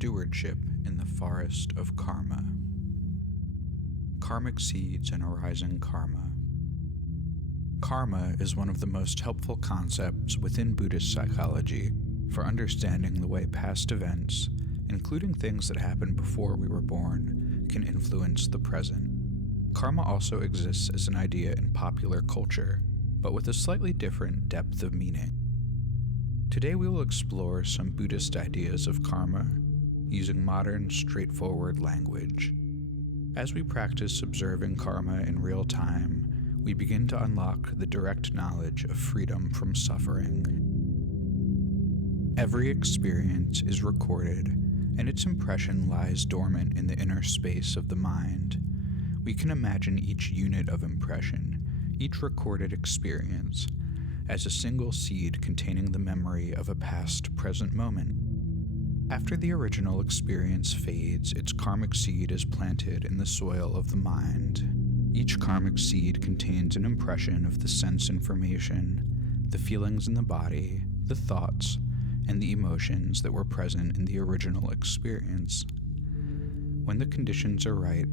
Stewardship in the Forest of Karma. Karmic Seeds and Arising Karma. Karma is one of the most helpful concepts within Buddhist psychology for understanding the way past events, including things that happened before we were born, can influence the present. Karma also exists as an idea in popular culture, but with a slightly different depth of meaning. Today we will explore some Buddhist ideas of karma using modern, straightforward language. As we practice observing karma in real time, we begin to unlock the direct knowledge of freedom from suffering. Every experience is recorded, and its impression lies dormant in the inner space of the mind. We can imagine each unit of impression, each recorded experience, as a single seed containing the memory of a past-present moment. After the original experience fades, its karmic seed is planted in the soil of the mind. Each karmic seed contains an impression of the sense information, the feelings in the body, the thoughts, and the emotions that were present in the original experience. When the conditions are right,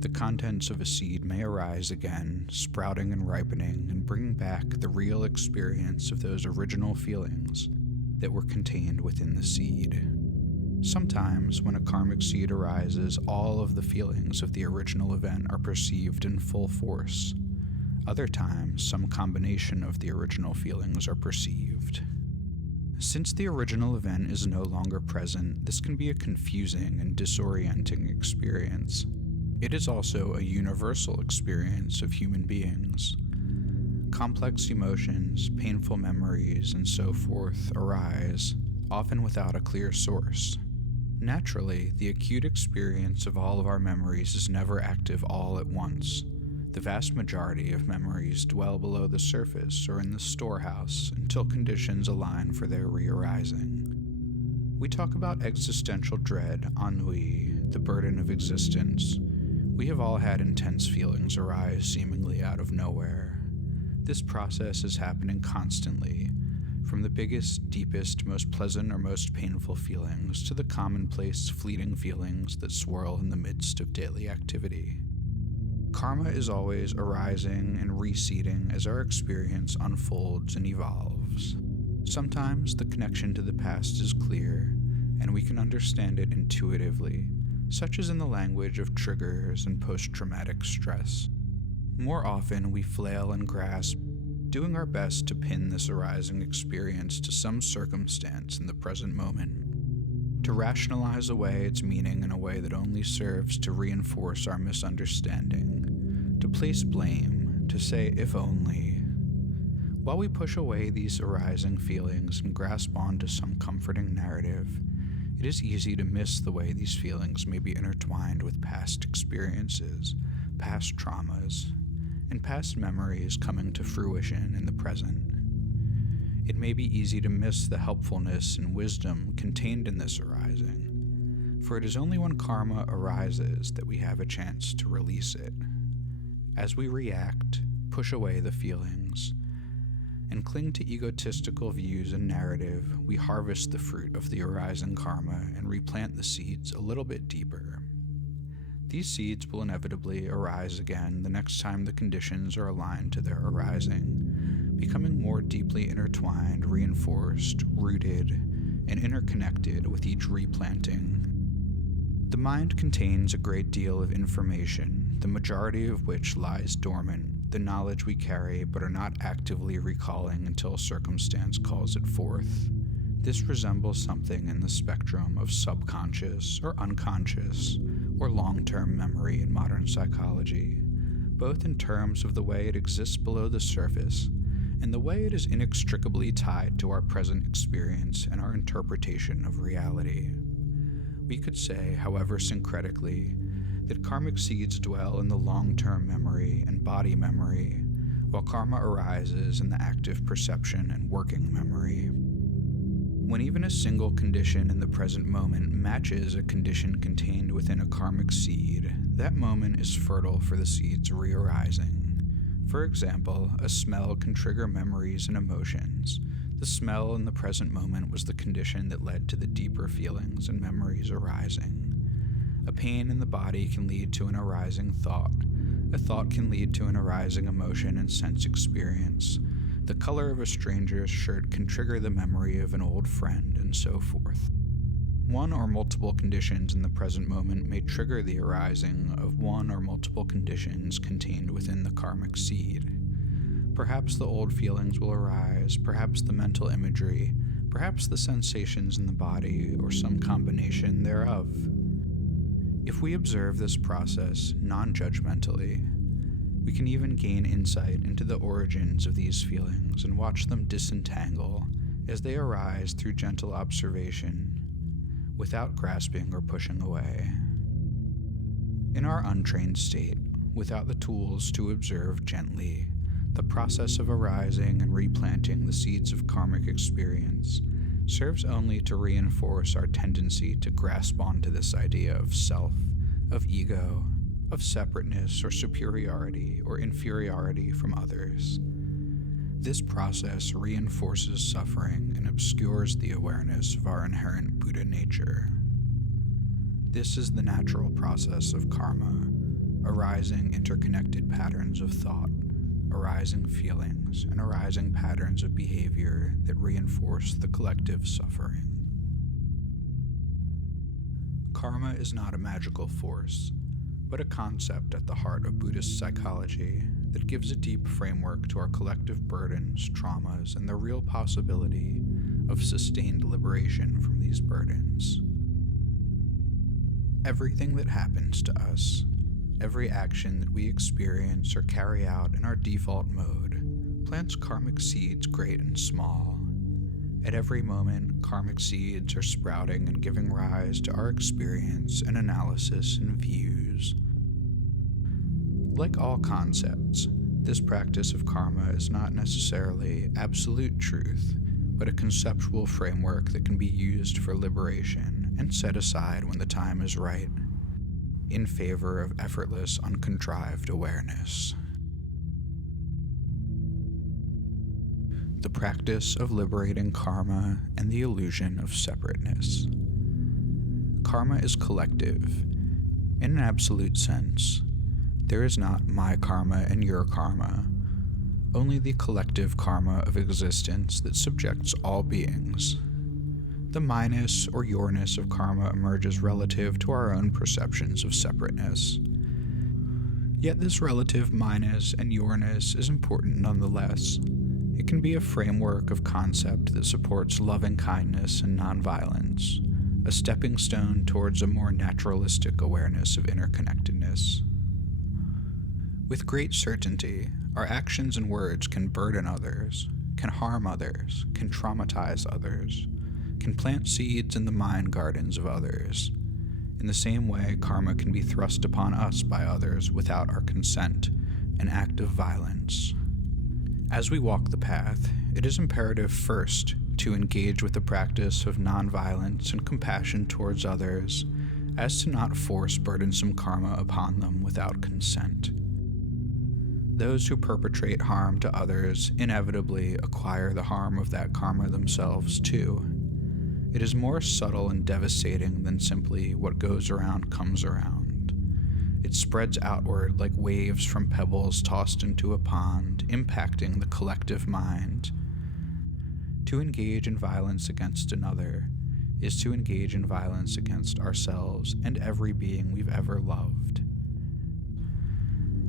the contents of a seed may arise again, sprouting and ripening and bringing back the real experience of those original feelings that were contained within the seed. Sometimes, when a karmic seed arises, all of the feelings of the original event are perceived in full force. Other times, some combination of the original feelings are perceived. Since the original event is no longer present, this can be a confusing and disorienting experience. It is also a universal experience of human beings. Complex emotions, painful memories, and so forth arise, often without a clear source. Naturally, the acute experience of all of our memories is never active all at once. The vast majority of memories dwell below the surface or in the storehouse until conditions align for their re-arising. We talk about existential dread, ennui, the burden of existence. We have all had intense feelings arise seemingly out of nowhere. This process is happening constantly, from the biggest, deepest, most pleasant or most painful feelings to the commonplace, fleeting feelings that swirl in the midst of daily activity. Karma is always arising and receding as our experience unfolds and evolves. Sometimes the connection to the past is clear, and we can understand it intuitively, such as in the language of triggers and post-traumatic stress. More often, we flail and grasp, doing our best to pin this arising experience to some circumstance in the present moment, to rationalize away its meaning in a way that only serves to reinforce our misunderstanding, to place blame, to say if only. While we push away these arising feelings and grasp onto some comforting narrative, it is easy to miss the way these feelings may be intertwined with past experiences, past traumas, and past memories coming to fruition in the present. It may be easy to miss the helpfulness and wisdom contained in this arising, for it is only when karma arises that we have a chance to release it. As we react, push away the feelings, and cling to egotistical views and narrative, we harvest the fruit of the arising karma and replant the seeds a little bit deeper. These seeds will inevitably arise again the next time the conditions are aligned to their arising, becoming more deeply intertwined, reinforced, rooted, and interconnected with each replanting. The mind contains a great deal of information, the majority of which lies dormant, the knowledge we carry but are not actively recalling until circumstance calls it forth. This resembles something in the spectrum of subconscious or unconscious or long-term memory in modern psychology, both in terms of the way it exists below the surface and the way it is inextricably tied to our present experience and our interpretation of reality. We could say, however syncretically, that karmic seeds dwell in the long-term memory and body memory, while karma arises in the active perception and working memory. When even a single condition in the present moment matches a condition contained within a karmic seed, that moment is fertile for the seed's re-arising. For example, a smell can trigger memories and emotions. The smell in the present moment was the condition that led to the deeper feelings and memories arising. A pain in the body can lead to an arising thought. A thought can lead to an arising emotion and sense experience. The color of a stranger's shirt can trigger the memory of an old friend, and so forth. One or multiple conditions in the present moment may trigger the arising of one or multiple conditions contained within the karmic seed. Perhaps the old feelings will arise, perhaps the mental imagery, perhaps the sensations in the body, or some combination thereof. If we observe this process non-judgmentally, we can even gain insight into the origins of these feelings and watch them disentangle as they arise through gentle observation, without grasping or pushing away. In our untrained state, without the tools to observe gently, the process of arising and replanting the seeds of karmic experience serves only to reinforce our tendency to grasp onto this idea of self, of ego, of separateness or superiority or inferiority from others. This process reinforces suffering and obscures the awareness of our inherent Buddha nature. This is the natural process of karma, arising interconnected patterns of thought, arising feelings, and arising patterns of behavior that reinforce the collective suffering. Karma is not a magical force, but a concept at the heart of Buddhist psychology that gives a deep framework to our collective burdens, traumas, and the real possibility of sustained liberation from these burdens. Everything that happens to us, every action that we experience or carry out in our default mode, plants karmic seeds great and small. At every moment, karmic seeds are sprouting and giving rise to our experience and analysis and views. Like all concepts, this practice of karma is not necessarily absolute truth, but a conceptual framework that can be used for liberation and set aside when the time is right, in favor of effortless, uncontrived awareness. The practice of liberating karma and the illusion of separateness. Karma is collective. In an absolute sense, there is not my karma and your karma, only the collective karma of existence that subjects all beings. The myness or yourness of karma emerges relative to our own perceptions of separateness. Yet this relative myness and yourness is important nonetheless. It can be a framework of concept that supports loving kindness and nonviolence, a stepping stone towards a more naturalistic awareness of interconnectedness. With great certainty, our actions and words can burden others, can harm others, can traumatize others, can plant seeds in the mind gardens of others. In the same way, karma can be thrust upon us by others without our consent, an act of violence. As we walk the path, it is imperative first to engage with the practice of nonviolence and compassion towards others, as to not force burdensome karma upon them without consent. Those who perpetrate harm to others inevitably acquire the harm of that karma themselves too. It is more subtle and devastating than simply what goes around comes around. It spreads outward like waves from pebbles tossed into a pond, impacting the collective mind. To engage in violence against another is to engage in violence against ourselves and every being we've ever loved.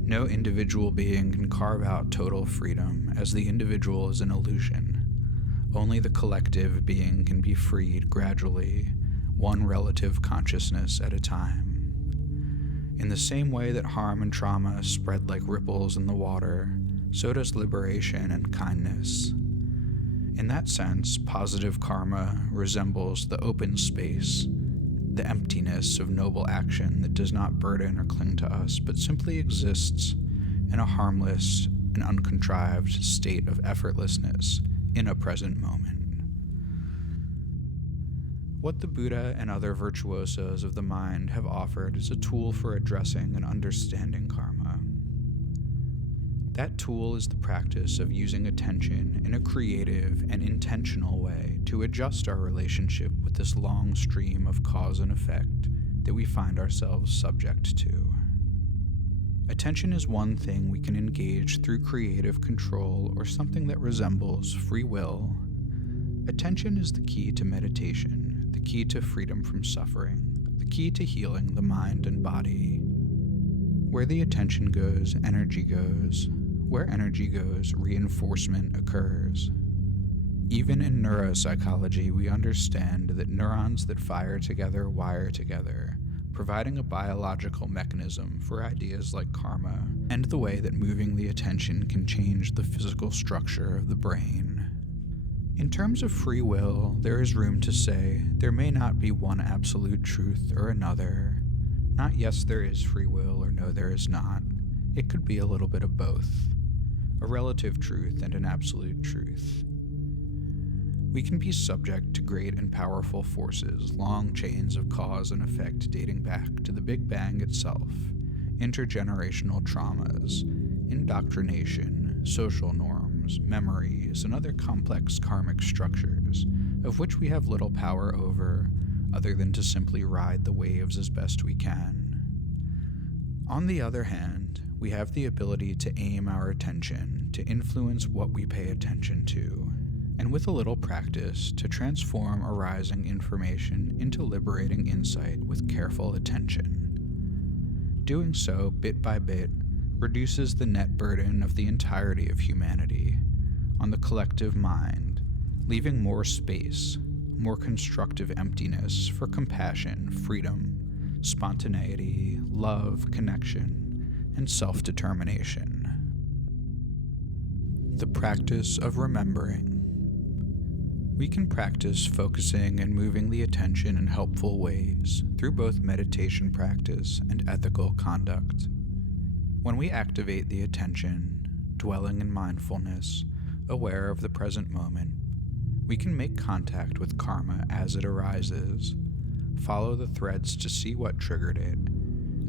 No individual being can carve out total freedom, as the individual is an illusion. Only the collective being can be freed gradually, one relative consciousness at a time. In the same way that harm and trauma spread like ripples in the water, so does liberation and kindness. In that sense, positive karma resembles the open space, the emptiness of noble action that does not burden or cling to us, but simply exists in a harmless and uncontrived state of effortlessness in a present moment. What the Buddha and other virtuosos of the mind have offered is a tool for addressing and understanding karma. That tool is the practice of using attention in a creative and intentional way to adjust our relationship with this long stream of cause and effect that we find ourselves subject to. Attention is one thing we can engage through creative control or something that resembles free will. Attention is the key to meditation, the key to freedom from suffering, the key to healing the mind and body. Where the attention goes, energy goes. Where energy goes, reinforcement occurs. Even in neuropsychology, we understand that neurons that fire together wire together, providing a biological mechanism for ideas like karma and the way that moving the attention can change the physical structure of the brain. In terms of free will, there is room to say there may not be one absolute truth or another. Not yes, there is free will, or no, there is not. It could be a little bit of both. A relative truth and an absolute truth. We can be subject to great and powerful forces, long chains of cause and effect dating back to the Big Bang itself, intergenerational traumas, indoctrination, social norms, memories, and other complex karmic structures, of which we have little power over, other than to simply ride the waves as best we can. On the other hand, we have the ability to aim our attention to influence what we pay attention to, and with a little practice, to transform arising information into liberating insight with careful attention. Doing so, bit by bit, reduces the net burden of the entirety of humanity on the collective mind, leaving more space, more constructive emptiness for compassion, freedom, spontaneity, love, connection, and self-determination. The practice of remembering. We can practice focusing and moving the attention in helpful ways through both meditation practice and ethical conduct. When we activate the attention, dwelling in mindfulness, aware of the present moment, we can make contact with karma as it arises, follow the threads to see what triggered it,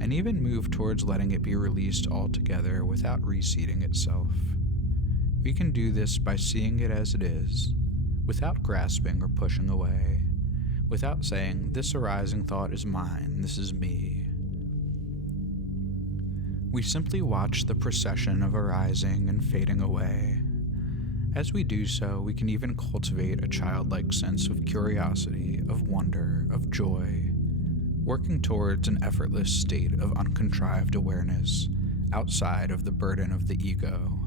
and even move towards letting it be released altogether without reseeding itself. We can do this by seeing it as it is, without grasping or pushing away, without saying, this arising thought is mine, this is me. We simply watch the procession of arising and fading away. As we do so, we can even cultivate a childlike sense of curiosity, of wonder, of joy, working towards an effortless state of uncontrived awareness outside of the burden of the ego.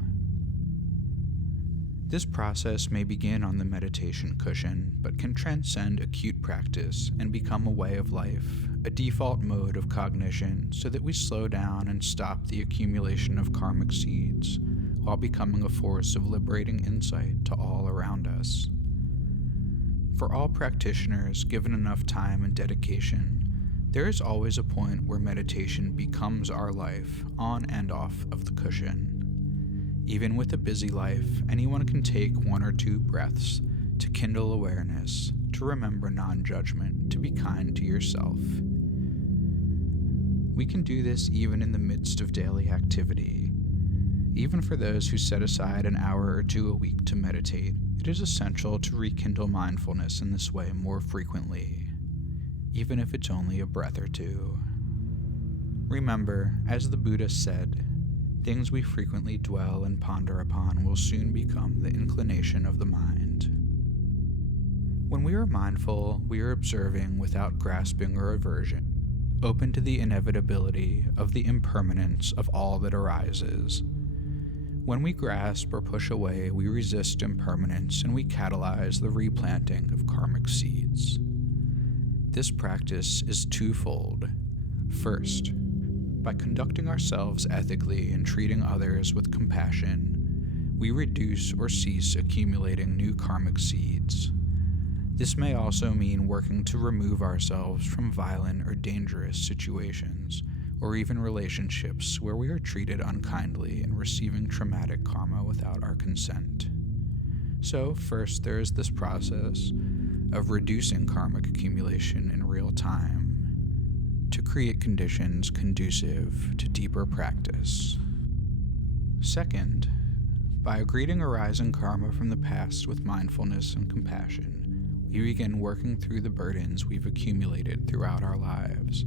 This process may begin on the meditation cushion, but can transcend acute practice and become a way of life, a default mode of cognition, so that we slow down and stop the accumulation of karmic seeds, while becoming a force of liberating insight to all around us. For all practitioners, given enough time and dedication, there is always a point where meditation becomes our life, on and off of the cushion. Even with a busy life, anyone can take 1 or 2 breaths to kindle awareness, to remember non-judgment, to be kind to yourself. We can do this even in the midst of daily activity. Even for those who set aside an hour or 2 a week to meditate, it is essential to rekindle mindfulness in this way more frequently, even if it's only a breath or 2. Remember, as the Buddha said, things we frequently dwell and ponder upon will soon become the inclination of the mind. When we are mindful, we are observing without grasping or aversion, open to the inevitability of the impermanence of all that arises. When we grasp or push away, we resist impermanence and we catalyze the replanting of karmic seeds. This practice is twofold. First, by conducting ourselves ethically and treating others with compassion, we reduce or cease accumulating new karmic seeds. This may also mean working to remove ourselves from violent or dangerous situations, or even relationships where we are treated unkindly and receiving traumatic karma without our consent. So, first, there is this process of reducing karmic accumulation in real time to create conditions conducive to deeper practice. Second, by greeting arising karma from the past with mindfulness and compassion, we begin working through the burdens we've accumulated throughout our lives,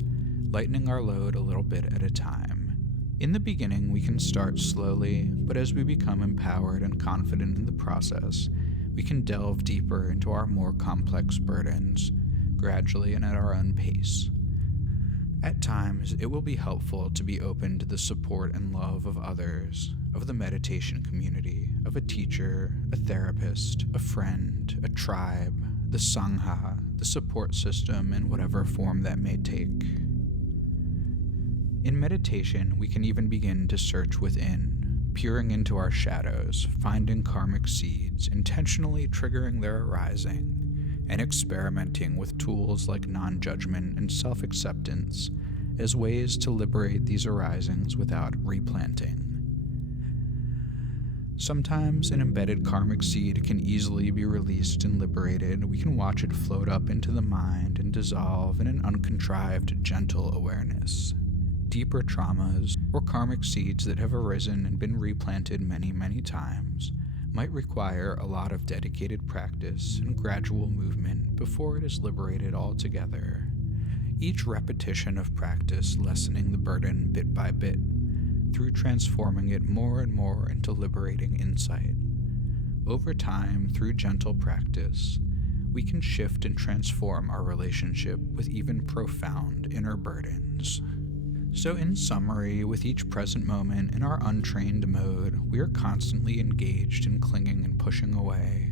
lightening our load a little bit at a time. In the beginning, we can start slowly, but as we become empowered and confident in the process, we can delve deeper into our more complex burdens, gradually and at our own pace. At times, it will be helpful to be open to the support and love of others, of the meditation community, of a teacher, a therapist, a friend, a tribe, the sangha, the support system in whatever form that may take. In meditation, we can even begin to search within, peering into our shadows, finding karmic seeds, intentionally triggering their arising, and experimenting with tools like non-judgment and self-acceptance as ways to liberate these arisings without replanting. Sometimes an embedded karmic seed can easily be released and liberated. We can watch it float up into the mind and dissolve in an uncontrived, gentle awareness. Deeper traumas, or karmic seeds that have arisen and been replanted many, many times, might require a lot of dedicated practice and gradual movement before it is liberated altogether. Each repetition of practice lessening the burden bit by bit, through transforming it more and more into liberating insight. Over time, through gentle practice, we can shift and transform our relationship with even profound inner burdens. So in summary, with each present moment in our untrained mode, we are constantly engaged in clinging and pushing away.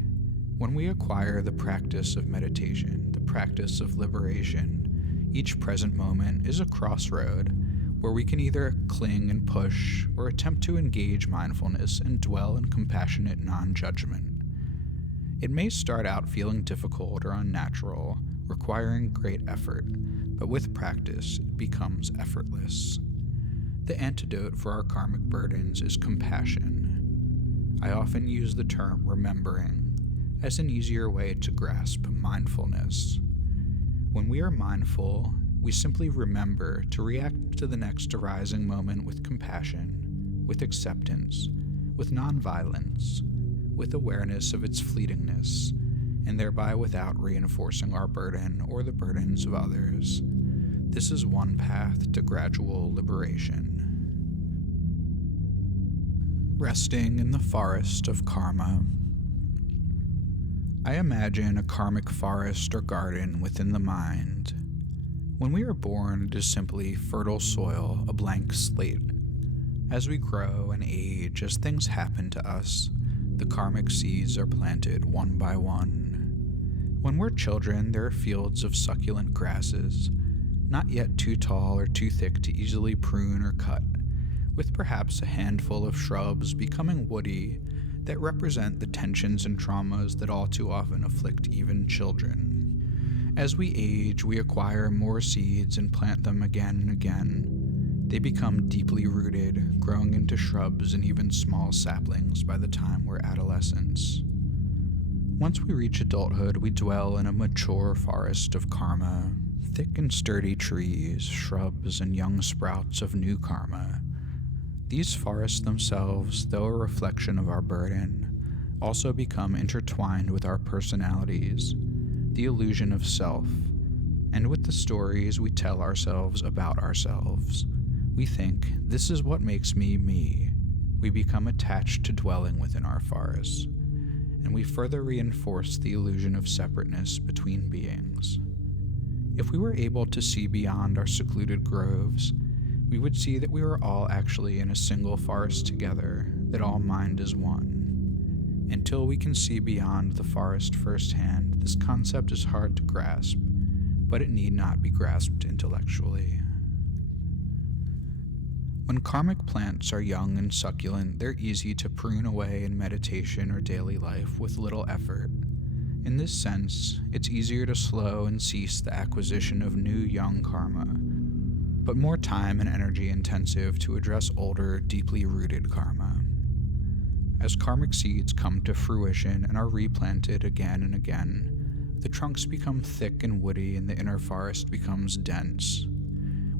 When we acquire the practice of meditation, the practice of liberation, each present moment is a crossroad where we can either cling and push or attempt to engage mindfulness and dwell in compassionate non-judgment. It may start out feeling difficult or unnatural, requiring great effort, but with practice, it becomes effortless. The antidote for our karmic burdens is compassion. I often use the term remembering as an easier way to grasp mindfulness. When we are mindful, we simply remember to react to the next arising moment with compassion, with acceptance, with nonviolence, with awareness of its fleetingness, and thereby without reinforcing our burden or the burdens of others. This is one path to gradual liberation. Resting in the forest of karma. I imagine a karmic forest or garden within the mind. When we are born, it is simply fertile soil, a blank slate. As we grow and age, as things happen to us, the karmic seeds are planted one by one. When we're children, there are fields of succulent grasses, not yet too tall or too thick to easily prune or cut, with perhaps a handful of shrubs becoming woody that represent the tensions and traumas that all too often afflict even children. As we age, we acquire more seeds and plant them again and again. They become deeply rooted, growing into shrubs and even small saplings by the time we're adolescents. Once we reach adulthood, we dwell in a mature forest of karma, thick and sturdy trees, shrubs, and young sprouts of new karma. These forests themselves, though a reflection of our burden, also become intertwined with our personalities, the illusion of self, and with the stories we tell ourselves about ourselves. We think, this is what makes me me. We become attached to dwelling within our forests, and we further reinforce the illusion of separateness between beings. If we were able to see beyond our secluded groves, we would see that we are all actually in a single forest together, that all mind is one. Until we can see beyond the forest firsthand, this concept is hard to grasp, but it need not be grasped intellectually. When karmic plants are young and succulent, they're easy to prune away in meditation or daily life with little effort. In this sense, it's easier to slow and cease the acquisition of new young karma, but more time and energy intensive to address older, deeply rooted karma. As karmic seeds come to fruition and are replanted again and again, the trunks become thick and woody and the inner forest becomes dense.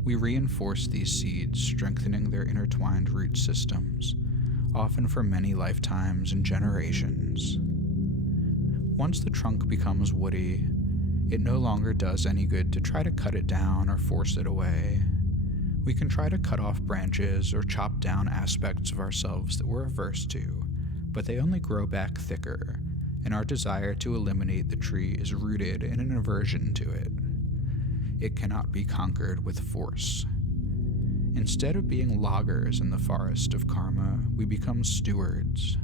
We reinforce these seeds, strengthening their intertwined root systems, often for many lifetimes and generations. Once the trunk becomes woody, it no longer does any good to try to cut it down or force it away. We can try to cut off branches or chop down aspects of ourselves that we're averse to, but they only grow back thicker, and our desire to eliminate the tree is rooted in an aversion to it. It cannot be conquered with force. Instead of being loggers in the forest of karma, we become stewards.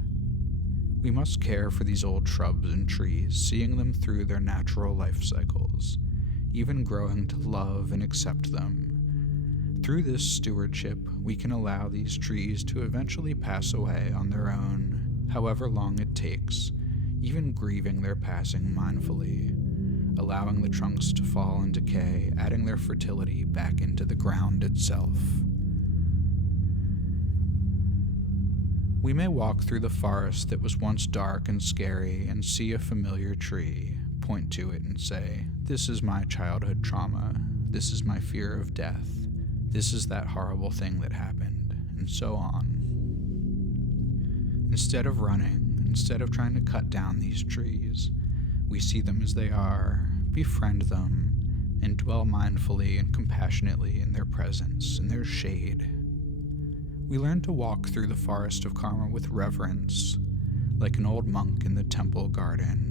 We must care for these old shrubs and trees, seeing them through their natural life cycles, even growing to love and accept them. Through this stewardship, we can allow these trees to eventually pass away on their own, however long it takes, even grieving their passing mindfully, allowing the trunks to fall and decay, adding their fertility back into the ground itself. We may walk through the forest that was once dark and scary and see a familiar tree, point to it and say, "This is my childhood trauma. This is my fear of death. This is that horrible thing that happened," and so on. Instead of running, instead of trying to cut down these trees, we see them as they are, befriend them, and dwell mindfully and compassionately in their presence, in their shade. We learn to walk through the forest of karma with reverence, like an old monk in the temple garden.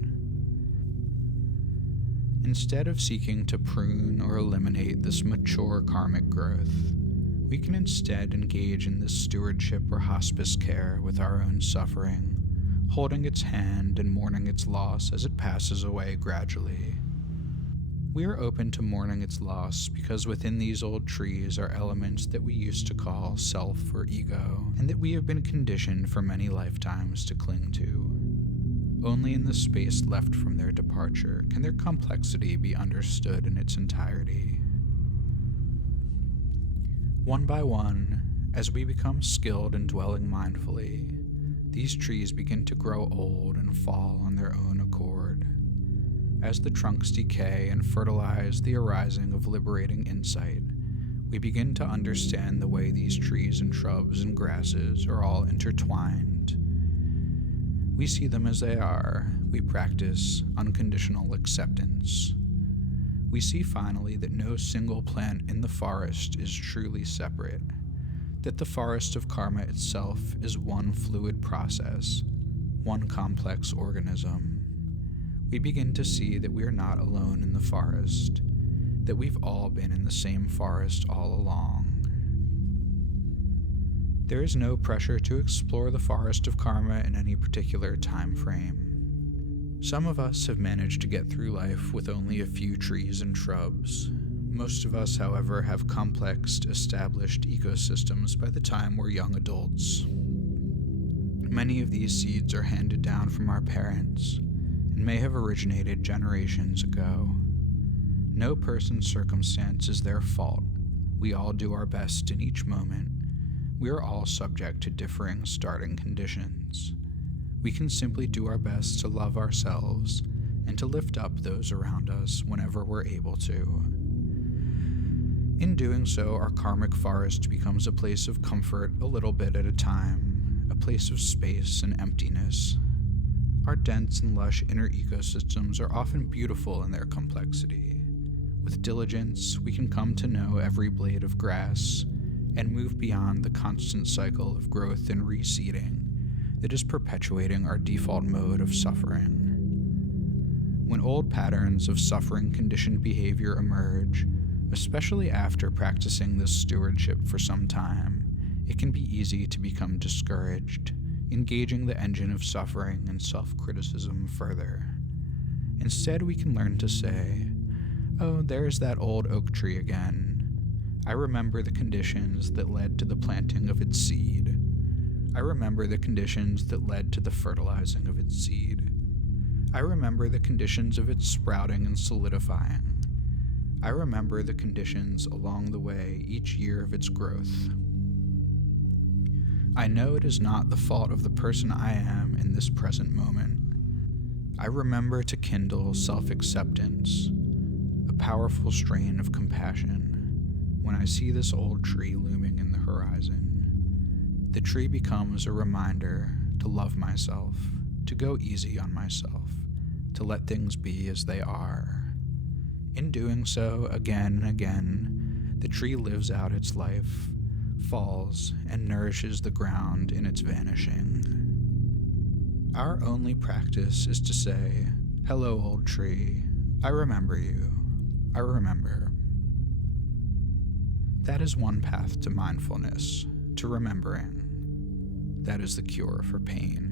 Instead of seeking to prune or eliminate this mature karmic growth, we can instead engage in this stewardship or hospice care with our own suffering, holding its hand and mourning its loss as it passes away gradually. We are open to mourning its loss because within these old trees are elements that we used to call self or ego, and that we have been conditioned for many lifetimes to cling to. Only in the space left from their departure can their complexity be understood in its entirety. One by one, as we become skilled in dwelling mindfully, these trees begin to grow old and fall on their own accord. As the trunks decay and fertilize the arising of liberating insight, we begin to understand the way these trees and shrubs and grasses are all intertwined. We see them as they are. We practice unconditional acceptance. We see finally that no single plant in the forest is truly separate, that the forest of karma itself is one fluid process, one complex organism. We begin to see that we are not alone in the forest, that we've all been in the same forest all along. There is no pressure to explore the forest of karma in any particular time frame. Some of us have managed to get through life with only a few trees and shrubs. Most of us, however, have complex, established ecosystems by the time we're young adults. Many of these seeds are handed down from our parents, and may have originated generations ago. No person's circumstance is their fault. We all do our best in each moment. We are all subject to differing starting conditions. We can simply do our best to love ourselves and to lift up those around us whenever we're able to. In doing so, our karmic forest becomes a place of comfort a little bit at a time, a place of space and emptiness. Our dense and lush inner ecosystems are often beautiful in their complexity. With diligence, we can come to know every blade of grass and move beyond the constant cycle of growth and reseeding that is perpetuating our default mode of suffering. When old patterns of suffering-conditioned behavior emerge, especially after practicing this stewardship for some time, it can be easy to become discouraged, engaging the engine of suffering and self-criticism further. Instead, we can learn to say, "Oh, there's that old oak tree again. I remember the conditions that led to the planting of its seed. I remember the conditions that led to the fertilizing of its seed. I remember the conditions of its sprouting and solidifying. I remember the conditions along the way each year of its growth. I know it is not the fault of the person I am in this present moment. I remember to kindle self-acceptance, a powerful strain of compassion, when I see this old tree looming in the horizon. the tree becomes a reminder to love myself, to go easy on myself, to let things be as they are. In doing so, again and again, the tree lives out its life, falls, and nourishes the ground in its vanishing. Our only practice is to say, "Hello, old tree. I remember you. I remember." That is one path to mindfulness, to remembering. That is the cure for pain.